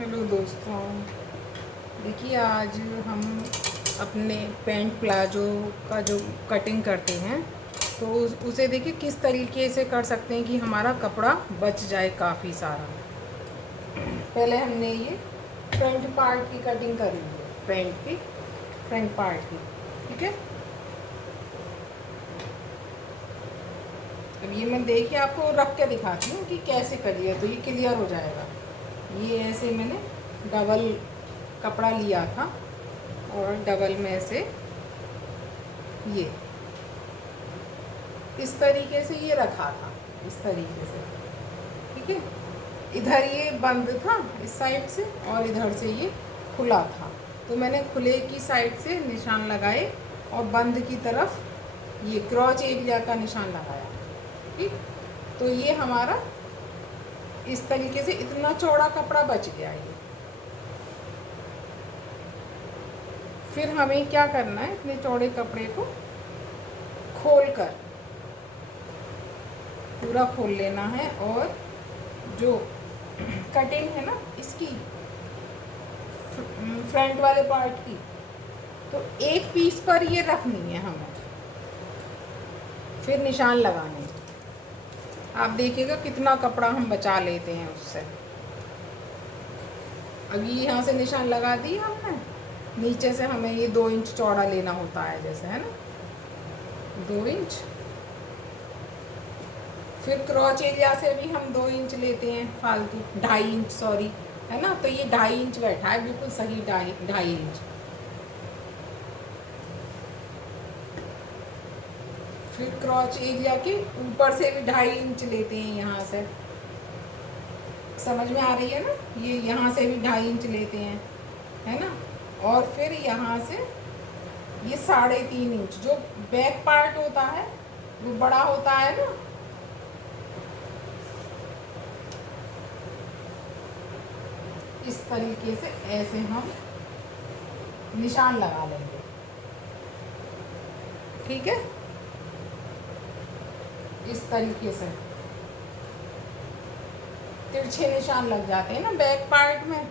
Hello दोस्तों, देखिए आज हम अपने पैंट प्लाजो का जो कटिंग करते हैं तो उसे देखिए किस तरीके से कर सकते हैं कि हमारा कपड़ा बच जाए काफ़ी सारा। पहले हमने ये फ्रंट पार्ट की कटिंग करी है, पैंट की फ्रंट पार्ट की, ठीक है। अब ये मैं देखिए आपको रख के दिखाती हूँ कि कैसे करी है तो ये क्लियर हो जाएगा। ये ऐसे मैंने डबल कपड़ा लिया था और डबल में से ये इस तरीके से ये रखा था, इस तरीके से, ठीक है। इधर ये बंद था इस साइड से और इधर से ये खुला था, तो मैंने खुले की साइड से निशान लगाए और बंद की तरफ ये क्रॉच एरिया का निशान लगाया, ठीक। तो ये हमारा इस तरीके से इतना चौड़ा कपड़ा बच गया ये। फिर हमें क्या करना है, इतने चौड़े कपड़े को खोल कर पूरा खोल लेना है और जो कटिंग है ना इसकी फ्रंट वाले पार्ट की, तो एक पीस पर ये रखनी है हमें, फिर निशान लगाने। आप देखिएगा कितना कपड़ा हम बचा लेते हैं उससे। अभी यहाँ से निशान लगा दिया हमने, नीचे से हमें ये 2 इंच चौड़ा लेना होता है जैसे, है ना, 2 इंच। फिर क्रॉच एरिया से भी हम 2 इंच लेते हैं फालतू, 2.5 इंच सॉरी, है ना। तो ये 2.5 इंच बैठा है बिल्कुल सही, 2.5 इंच। फिर क्रॉच एरिया के ऊपर से भी 2.5 इंच लेते हैं यहाँ से, समझ में आ रही है ना। ये यहाँ से भी 2.5 इंच लेते हैं, है ना। और फिर यहाँ से ये 3.5 इंच जो बैक पार्ट होता है वो बड़ा होता है ना, इस तरीके से ऐसे हम निशान लगा लेंगे, ठीक है। इस तरीके से तिरछे निशान लग जाते हैं ना बैक पार्ट में।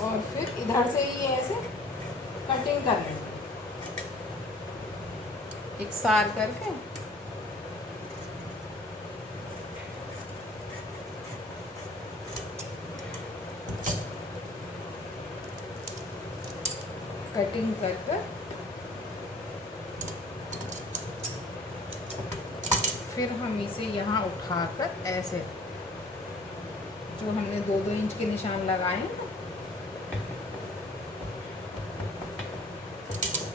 और फिर इधर से ही ऐसे कटिंग कर लेंगे एक सार करके। कटिंग कर कर फिर हम इसे यहाँ उठाकर ऐसे जो हमने 2-2 इंच के निशान लगाए हैं ना,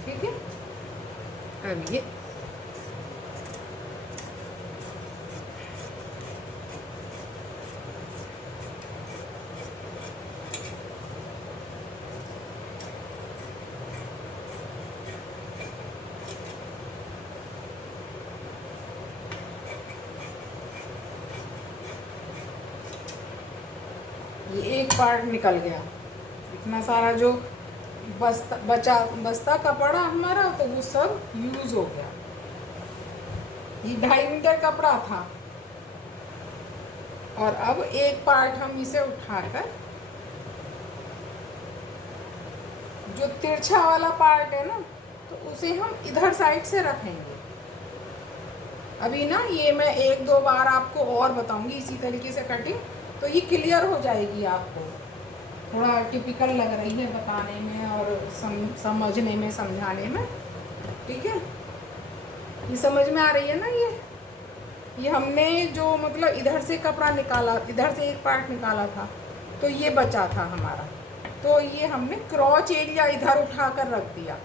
ठीक है। अब ये एक पार्ट निकल गया, इतना सारा जो बस्ता कपड़ा हमारा, तो वो सब यूज हो गया। ये 2.5 मीटर कपड़ा था और अब एक पार्ट हम इसे उठाकर जो तिरछा वाला पार्ट है ना, तो उसे हम इधर साइड से रखेंगे। अभी ना ये मैं 1-2 बार आपको और बताऊंगी इसी तरीके से कटिंग, तो ये क्लियर हो जाएगी आपको। थोड़ा टिपिकल लग रही है बताने में और समझने में, समझाने में, ठीक है। ये समझ में आ रही है ना। ये हमने जो मतलब इधर से कपड़ा निकाला, इधर से एक पार्ट निकाला था तो ये बचा था हमारा, तो ये हमने क्रॉच एरिया इधर उठा कर रख दिया,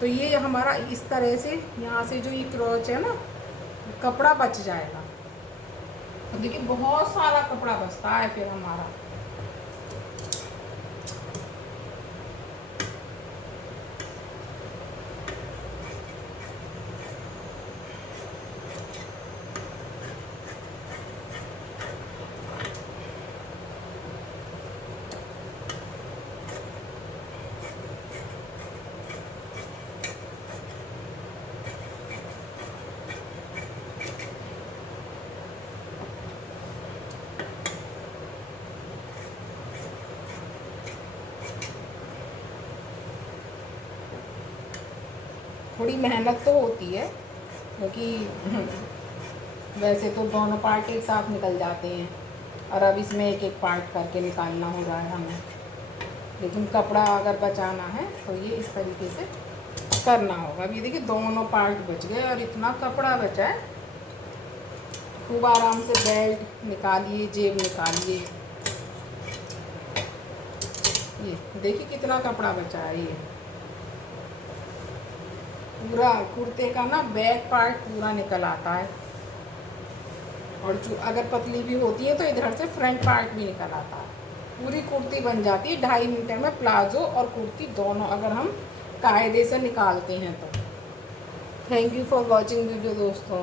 तो ये हमारा इस तरह से यहाँ से जो ये क्रॉच है ना, कपड़ा बच जाएगा। तो देखिए बहुत सारा कपड़ा बचता है फिर हमारा। थोड़ी मेहनत तो होती है, क्योंकि वैसे तो दोनों पार्ट एक साथ निकल जाते हैं, और अब इसमें एक एक पार्ट करके निकालना हो रहा है हमें। लेकिन कपड़ा अगर बचाना है तो ये इस तरीके से करना होगा। अब ये देखिए दोनों पार्ट बच गए और इतना कपड़ा बचा है। खूब आराम से बेल्ट निकालिए, जेब निकालिए। ये देखिए कितना कपड़ा बचा है। ये पूरा कुर्ते का ना बैक पार्ट पूरा निकल आता है, और जो अगर पतली भी होती है तो इधर से फ्रंट पार्ट भी निकल आता है। पूरी कुर्ती बन जाती है 2.5 मीटर में, प्लाजो और कुर्ती दोनों, अगर हम कायदे से निकालते हैं तो। Thank you for watching video दोस्तों।